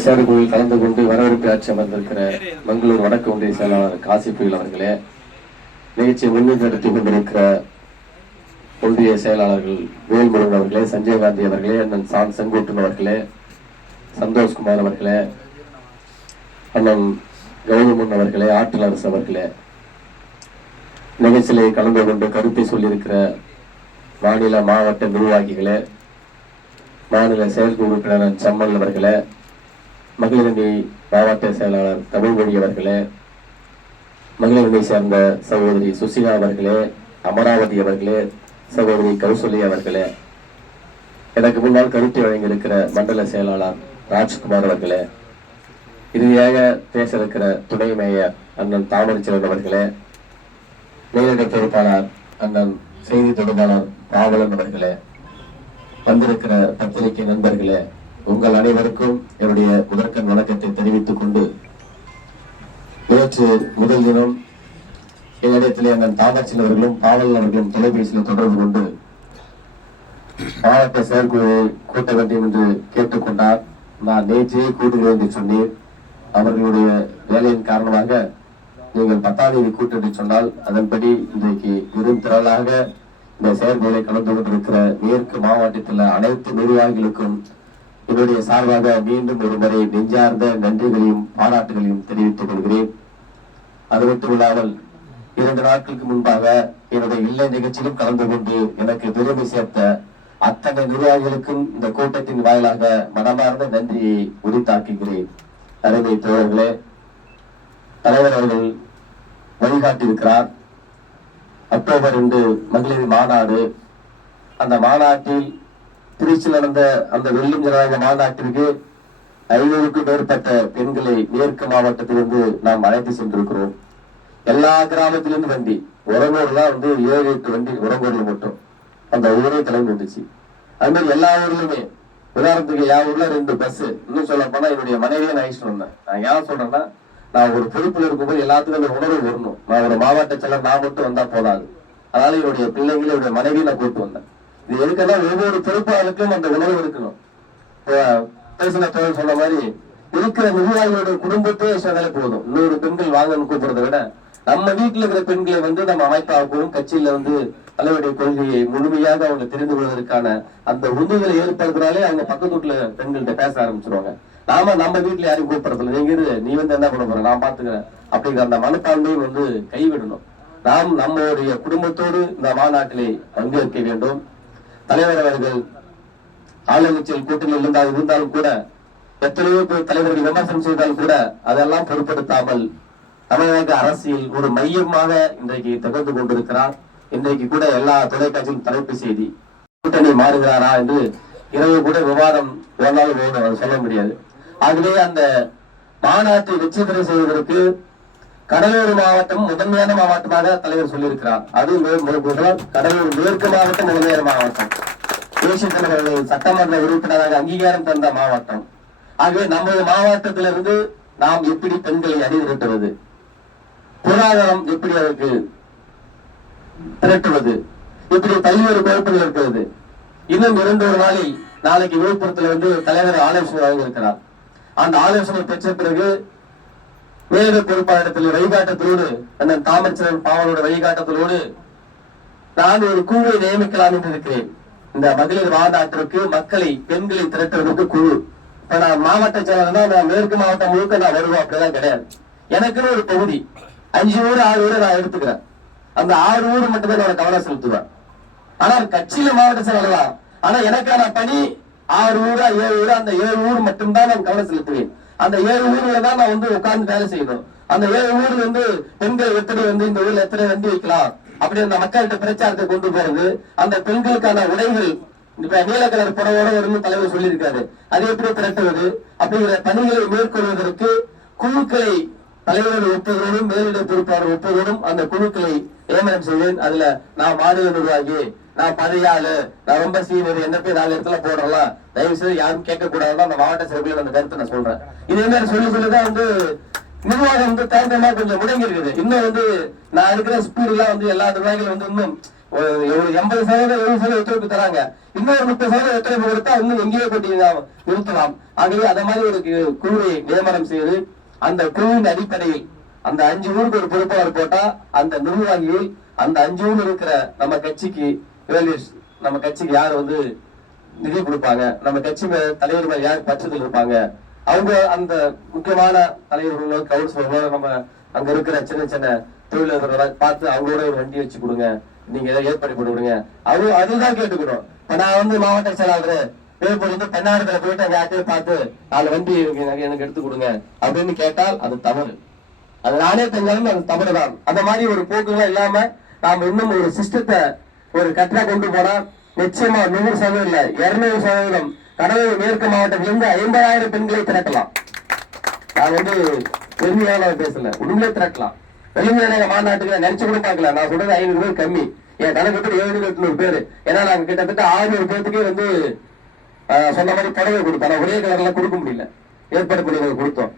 செயற்குழுவில் கலந்து கொண்டு வரவேற்பு ஆட்சி அமர்ந்திருக்கிற மங்களூர் வடக்கு ஒன்றிய செயலாளர் காசி புயல் அவர்களே நிகழ்ச்சியை முன்னிறுத்தி கொண்டிருக்கிற ஒன்றிய செயலாளர்கள் வேல்முருகன் அவர்களே சஞ்சய் காந்தி அவர்களே அண்ணன் சான் செங்கோட்டன் அவர்களே சந்தோஷ்குமார் அவர்களே அண்ணன் கௌதமன் அவர்களே ஆற்றல் அரசு அவர்களே நிகழ்ச்சியிலே கலந்து கொண்டு கருத்தை சொல்லியிருக்கிற மாநில மாவட்ட நிர்வாகிகளே மாநில செயற்குழு உறுப்பினர் சம்மல் அவர்களே மகளிரணி மாவட்ட செயலாளர் தமிழ்மொழி அவர்களே மகளிரணி சேர்ந்த சகோதரி சுசிலா அவர்களே அமராவதி அவர்களே சகோதரி கௌசல்யா அவர்களே எனக்கு முன்னால் கருத்து வழங்கியிருக்கிற மண்டல செயலாளர் ராஜ்குமார் அவர்களே இறுதியாக பேச இருக்கிற துணை மேயர் அண்ணன் தாமரைச்செல்வன் அவர்களே மேலிட பொறுப்பாளர் அண்ணன் செய்தி தொடர்பாளர் பாவலன் அவர்களே வந்திருக்கிற பத்திரிகை நண்பர்களே உங்கள் அனைவருக்கும் என்னுடைய முதற்கண் வணக்கத்தை தெரிவித்துக் கொண்டு நேற்று முதல் தினம் என்னிடத்திலே அண்ணன் தாமரசில் அவர்களும் பாவல் அவர்களும் தொலைபேசியில் தொடர்பு கொண்டு மாவட்ட செயற்குழுவை கூட்ட வேண்டும் என்று கேட்டுக்கொண்டார். நான் நேற்றே கூட்டுகிறேன் என்று சொன்னேன். அவர்களுடைய வேலையின் காரணமாக நீங்கள் பத்தாம் தேதி கூட்டு என்று சொன்னால் அதன்படி இன்றைக்கு பெரும் திரளாக இந்த செயற்குழுவை கலந்து கொண்டிருக்கிற மேற்கு மாவட்டத்தில் அனைத்து நிர்வாகிகளுக்கும் என்னுடைய சார்பாக மீண்டும் ஒருமுறை நெஞ்சார்ந்த நன்றிகளையும் பாராட்டுகளையும் தெரிவித்துக் கொள்கிறேன். அது மட்டும் இல்லாமல் இரண்டு நாட்களுக்கு முன்பாக என்னுடைய இல்ல நிகழ்ச்சியிலும் கலந்து கொண்டு எனக்கு பெருமை சேர்த்த அத்தனை நிர்வாகிகளுக்கும் இந்த கூட்டத்தின் வாயிலாக மனமார்ந்த நன்றியை உரித்தாக்குகிறேன். தலைமை தோழர்களே தலைவர் அவர்கள் வழிகாட்டியிருக்கிறார். அக்டோபர் ரெண்டு மகளிர் மாநாடு. அந்த மாநாட்டில் திருச்சியில் நடந்த அந்த வெள்ளும் ஜனநாயக மாநாட்டிற்கு ஐநூறுக்கும் மேற்பட்ட பெண்களை மேற்கு மாவட்டத்திலிருந்து நாம் அழைத்து சென்றிருக்கிறோம். எல்லா கிராமத்திலிருந்து வண்டி உரங்கோடு தான் வந்து ஏழு எட்டு வண்டி உரங்கோடுல மட்டும் அந்த ஊரே கிளம்பி வந்துச்சு அது மாதிரி எல்லா ஊர்லயுமே உதாரணத்துக்கு என் ஊர்ல ரெண்டு பஸ் இன்னும் சொல்ல போனா என்னுடைய மனைவியை நான் அழைச்சிட்டு வந்தேன் நான் ஏன் சொல்றேன்னா நான் ஒரு பொறுப்புல இருக்கும்போது எல்லாத்துக்கும் அந்த உணர்வு வரணும். நான் ஒரு மாவட்ட செயலர் நான் மட்டும் வந்தா போதாது. அதனால என்னுடைய பிள்ளைங்களை என்னுடைய மனைவியை நான் கூப்பிட்டு வந்தேன். இது எதுக்குன்னா ஒவ்வொரு பொறுப்பாளருக்கும் அந்த உணர்வு இருக்கணும். பேசின தோழர் சொன்ன மாதிரி இருக்கிற நிர்வாகிகளோட குடும்பத்தையே சொன்னாலே போதும் இன்னொரு பெண்கள் வாங்கன்னு கூப்பிடுறத விட நம்ம வீட்டுல இருக்கிற பெண்களை வந்து நம்ம அமைப்பாகவும் கட்சியில வந்து தலைவருடைய கொள்கையை முழுமையாக அவங்க தெரிந்து கொள்வதற்கான அந்த உந்துதலை ஏற்படுத்தினாலே அவங்க பக்கத்து வீட்டுல பெண்கள்கிட்ட பேச ஆரம்பிச்சிருவாங்க. நாம நம்ம வீட்டுல யாரையும் கூப்பிடுறதில்ல. நீங்க இரு நீ வந்து என்ன பண்ண போற? நான் பாத்துக்கிறேன். அப்படிங்கிற அந்த மனப்பான்மையும் வந்து கைவிடணும். நாம் நம்மளுடைய குடும்பத்தோடு இந்த மாநாட்டிலே பங்கேற்க வேண்டும். தலைவர் அவர்கள் ஆளுங்கட்சியில் கூட்டணியில் இருந்தால் இருந்தாலும் கூட எத்தனையோ பேர் தலைவர்கள் விமர்சனம் செய்தாலும் கூட அதெல்லாம் பொருட்படுத்தாமல் தமிழக அரசியல் ஒரு மையமாக இன்றைக்கு திகழ்ந்து கொண்டிருக்கிறார். இன்றைக்கு கூட எல்லா தொலைக்காட்சியும் தலைப்பு செய்தி கூட்டணி மாறுகிறாரா என்று இரவு கூட விவாதம் வேணாலும் வேணும் சொல்ல முடியாது. ஆகவே அந்த மாநாட்டை வெற்றி பெற செய்வதற்கு கடலூர் மாவட்டம் முதன்மையான மாவட்டமாக தலைவர் சொல்லியிருக்கிறார். அது மே- கடலூர் மேற்கு மாவட்டம் முதன்மையான மாவட்டம். தேசிய சட்டமன்ற உறுப்பினராக அங்கீகாரம் தந்த மாவட்டம். ஆகவே நமது மாவட்டத்திலிருந்து நாம் எப்படி பெண்களை அணிதிரட்டுவது? பொருளாதாரம் எப்படி அதற்கு திரட்டுவது? இப்படி பல்வேறு குழப்பங்கள் இருக்கிறது? இன்னும் இரண்டு ஒரு நாளில் நாளைக்கு விழுப்புரத்தில் வந்து தலைவர் ஆலோசனை வழங்கியிருக்கிறார் அந்த ஆலோசனை பெற்ற பிறகு மேலிட பொறுப்பாளத்தில் வழிகாட்டத்தோடு அண்ணன் தாமச்சரன் பாவனோட வழிகாட்டத்தோடு நான் ஒரு குழுவை நியமிக்கலாம் என்று இருக்கிறேன். இந்த மகளிர் மாநாட்டிற்கு மக்களை பெண்களை திரட்டுவதற்கு குழு. இப்ப நான் மாவட்ட செயலாளர்னா நான் மேற்கு மாவட்டம் முழுக்க நான் வருவோம் அப்படிலாம் கிடையாது. எனக்குன்னு ஒரு பகுதி. அஞ்சு ஊர் ஆறு ஊரை நான் எடுத்துக்கிறேன். அந்த ஆறு ஊர் மட்டும்தான் நான் கவனம் செலுத்துவேன். ஆனால் கட்சியில மாவட்ட செயலர் தான். ஆனா எனக்கான பணி ஆறு ஊரா ஏழு ஊரா அந்த ஏழு ஊர் மட்டும்தான் நான் கவனம் செலுத்துவேன். அந்த ஏழு ஊர்ல தான் நான் வந்து உட்கார்ந்து வேலை செய்யணும். அந்த ஏழு ஊர்ல வந்து பெண்கள் எத்தனை வந்து இந்த ஊர்ல எத்தனை வண்டி வைக்கலாம்? அப்படி அந்த மக்கள்கிட்ட பிரச்சாரத்தை கொண்டு போறது அந்த பெண்களுக்கான உடைகள் இப்ப நீல கலர் புடவோட வரும்னு தலைவர் சொல்லியிருக்காரு. அது எப்படி திரட்டுவது? அப்படிங்கிற பணிகளை மேற்கொள்வதற்கு குழுக்களை தலைவரோட ஒப்பதோடும் மேலிட பொறுப்பாளர் ஒப்பதோடும் அந்த குழுக்களை நியமனம் செய்வேன். அதுல நான் மாநில நிர்வாகி. நான் பதையாளு நான் ரொம்ப சீனியர் என்ன பேர் நாலு இடத்துல போடுறலாம் தயவு செய்து யாரும் கேட்க கூடாதுன்னு அந்த மாவட்ட சிறப்பில் அந்த கருத்தை நான் சொல்றேன். இதே மாதிரி சொல்லி சொல்லிதான் வந்து நிர்வாகம் வந்து தயக்கமா கொஞ்சம் முடங்கி இருக்குது இன்னும் வந்து நான் இருக்கிற ஸ்பீடுலாம் வந்து எல்லா நிர்வாகிகளும் வந்து இன்னும் ஒரு எண்பது சதவீதம் எழுபது சதவீதம் ஒத்துழைப்பு தராங்க. இன்னொரு முப்பது சதவீதம் ஒத்துழைப்பு கொடுத்தா இன்னும் எங்கேயோ கொண்டு நிறுத்தலாம். ஆகவே அதை மாதிரி ஒரு குழுவை நியமனம் செய்து அந்த குழுவின் அடிப்படையில் அந்த அஞ்சு ஊருக்கு ஒரு பொறுப்பாளர் போட்டா அந்த நிர்வாகியை அந்த அஞ்சு ஊர் இருக்கிற நம்ம கட்சிக்கு evaluation, நம்ம கட்சிக்கு யார் வந்து நிதி கொடுப்பாங்க? நம்ம கட்சி தலைவர்கள் தலைவர் மேல யார் பட்சத்தில் இருப்பாங்க? அவங்க அந்த முக்கியமான தலைவர்களோ கவுன்சிலர்களோ நம்ம அங்க இருக்கிற சின்ன சின்ன தொழிலதிபரை பார்த்து அவங்களோட ஒரு வண்டி வச்சு கொடுங்க. நீங்க ஏதோ ஏற்பாடு பண்ணி கொடுங்க. அது அதுதான் கேட்டுக்கணும் இப்ப நான் வந்து மாவட்ட செயலாளர். வேப்பூர் வந்து தென்னாடுல போயிட்டு அந்த யார்ட்டையும் பார்த்து நாலு வண்டி எனக்கு எனக்கு எடுத்து கொடுங்க. அப்படின்னு கேட்டால் அது தவறு. அது நானே தெரிஞ்சாலும் அது தவறுதான். அந்த மாதிரி ஒரு போக்குகள் இல்லாம நாம இன்னும் ஒரு சிஸ்டத்தை ஒரு கட்டளை கொண்டு போனா நிச்சயமா நூறு சதவீதம் இல்ல இருநூறு சதவீதம். கடலூர் மேற்கு மாவட்டத்திலிருந்து ஐம்பதாயிரம் பெண்களை திரட்டலாம். நான் வந்து பெருமையான பேசல. உண்மையிலே திரட்டலாம். வெளிநாடக மாநாட்டுக்கு நான் நினைச்சு கூட பார்க்கல. நான் சொல்றது ஐநூறு பேர் கம்மி. என் கணக்கு எழுநூறு எட்நூறு பேர். ஏன்னா நாங்க கிட்டத்தட்ட ஆறுநூறு பேர்த்துக்கே வந்து ஆஹ், சொன்ன மாதிரி புடவை கொடுத்தோம். ஒரே கலர்ல கொடுக்க முடியல. ஏற்பாடு பண்ணி கொடுத்தோம்.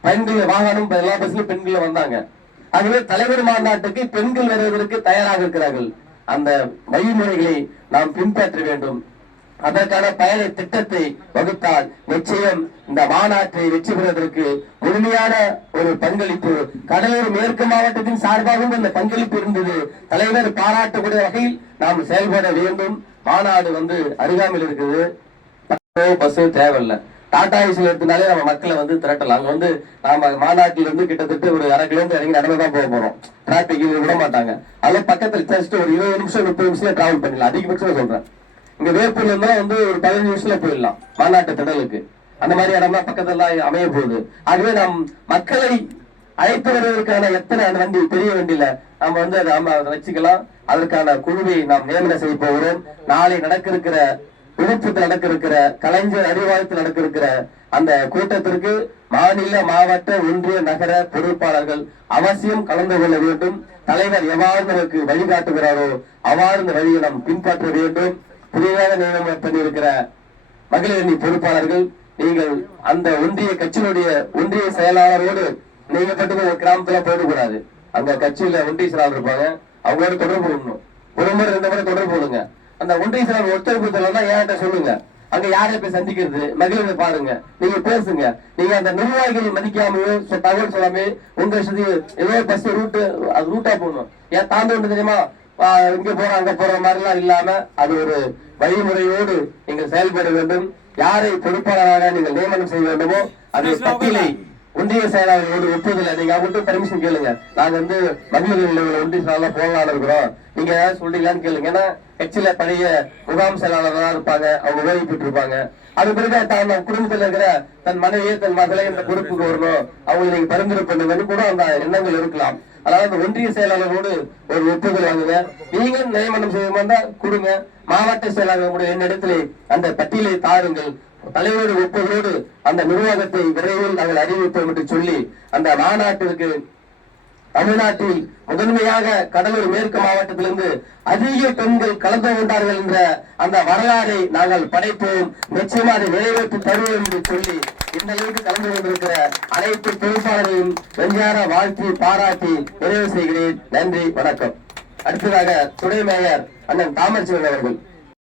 பெண்கள் வாகனம் எல்லா பஸ்லயும் பெண்கள் வந்தாங்க. அதுவே தலைவர் மாநாட்டுக்கு பெண்கள் வருவதற்கு தயாராக இருக்கிறார்கள். அந்த வழிமுறைகளை நாம் பின்பற்ற வேண்டும். அதற்கான பயண திட்டத்தை வகுத்தால் நிச்சயம் இந்த மாநாட்டை வெற்றி பெறுவதற்கு முழுமையான ஒரு பங்களிப்பு கடலூர் மேற்கு மாவட்டத்தின் சார்பாகவும் இந்த பங்களிப்பு இருந்தது. தலைவர் பாராட்டக்கூடிய வகையில் நாம் செயல்பட வேண்டும். மாநாடு வந்து அருகாமையில் இருக்குது பஸ் தேவையில்லை. டாடா ஏசியில் எடுத்தனாலே நம்ம மக்களை வந்து திரட்டலாம். அங்க வந்து நாம மாநாட்டில இருந்து கிட்டத்தட்ட ஒரு அரை கிலோமீட்டர் இறங்கி நடந்து தான் போக போறோம். டிராபிக் விட மாட்டாங்க. அதெல்லாம் பக்கத்துல ஜஸ்ட் ஒரு இருபது நிமிஷம் முப்பது நிமிஷத்துல டிராவல் பண்ணிடலாம். அதிகபட்சம் சொல்றேன். இங்க வேப்பூர்ல இருந்தா வந்து ஒரு பதினஞ்சு நிமிஷத்துல போயிடலாம் மாநாட்டு திடலுக்கு. அந்த மாதிரி இடமா பக்கத்துல அமைய போகுது. ஆகவே நாம் மக்களை அழைத்து வருவதற்கான எத்தனை வண்டி பெரிய வண்டியில நம்ம வந்து அதை வச்சுக்கலாம். அதற்கான குழுவை நாம் நியமனம் செய்ய போகிறோம். நாளை நடக்க இருக்கிற விழுப்புரத்தில் நடக்க இருக்கிற கலைஞர் அறிவாலயத்தில் நடக்க இருக்கிற அந்த கூட்டத்திற்கு மாநில மாவட்ட ஒன்றிய நகர பொறுப்பாளர்கள் அவசியம் கலந்து கொள்ள வேண்டும். தலைவர் எவ்வாறு நமக்கு வழிகாட்டுகிறாரோ அவ்வாறு இந்த வழியை நாம் பின்பற்ற வேண்டும். புதிதாக நியமனம் பண்ணியிருக்கிற மகளிர் அணி பொறுப்பாளர்கள் நீங்கள் அந்த ஒன்றிய கட்சியினுடைய ஒன்றிய செயலாளரோடு நீங்க மட்டும் ஒரு கிராமத்துல போயிடக்கூடாது அந்த கட்சியில ஒன்றிய செயலாளர் இருப்பாங்க. அவங்களோட தொடர்பு கொள்ளணும். ஒரு முறை ரெண்டு முறை தொடர்பு கொள்ளுங்க. அந்த ஒன்றிய செயலாளர் ஒத்துழைப்பு தரலன்னா என்கிட்ட சொல்லுங்க. அங்க யாரை போய் சந்திக்கிறது? மகளிரை பாருங்க. நீங்க பேசுங்க. நீங்க அந்த நிர்வாகிகள் மதிக்காமையோ தகவல் சொல்லாம உங்க ஏதோ பஸ் ரூட் அது ரூட்டா போகணும் ஏன் தாண்ட ஒன்று தெரியுமா? இங்க போறோம் அங்க போற மாதிரி எல்லாம் இல்லாம அது ஒரு வழிமுறையோடு நீங்கள் செயல்பட வேண்டும். யாரை பொறுப்பாளராக நீங்கள் நியமனம் செய்ய வேண்டுமோ அது பட்டியலை ஒன்றிய செயலாளர்களோடு ஒப்புதல் நீங்க அவங்கள்ட்ட பெர்மிஷன் கேளுங்க. நாங்க வந்து மகளிர் ஒன்றிய செயலாளர் போகலாம் இருக்கிறோம். நீங்க ஏதாவது சொல்றீங்களான்னு கேளுங்க. ஏன்னா கட்சியில பழைய முகாம் செயலாளர்களா இருப்பாங்க. அவங்க ஓய்வு பெற்று இருப்பாங்க அது பிறகு தான் நம்ம குடும்பத்துல இருக்கிற தன் மனைவியை தன் மகளை இந்த பொறுப்புக்கு வரணும். அவங்களை நீங்க பரிந்துரை பண்ணுங்கன்னு கூட அந்த எண்ணங்கள் இருக்கலாம். அதாவது அந்த ஒன்றிய செயலாளரோடு ஒரு ஒப்புதல் வாங்குங்க. நீங்க நியமனம் செய்ய கொடுங்க. மாவட்ட செயலாளர் கூட என்னிடத்திலே அந்த பட்டியலை தாருங்கள். தலைவரோட ஒப்புகளோடு அந்த நிர்வாகத்தை விரைவில் நாங்கள் அறிவிப்போம் என்று சொல்லி அந்த மாநாட்டிற்கு தமிழ்நாட்டில் முதன்மையாக கடலூர் மேற்கு மாவட்டத்திலிருந்து அதிக பெண்கள் கலந்து கொண்டார்கள் என்ற அந்த வரலாறை நாங்கள் படைப்போம். நிச்சயமா அதை நிறைவேற்றி தருவோம் என்று சொல்லி இந்த அளவுக்கு கலந்து கொண்டிருக்கிற அனைத்து பொறுப்பாளரையும் வெஞ்சார வாழ்த்தி பாராட்டி நிறைவு செய்கிறேன். நன்றி வணக்கம். அடுத்ததாக துணை மேயர் அண்ணன் தாமரசிவன் அவர்கள்.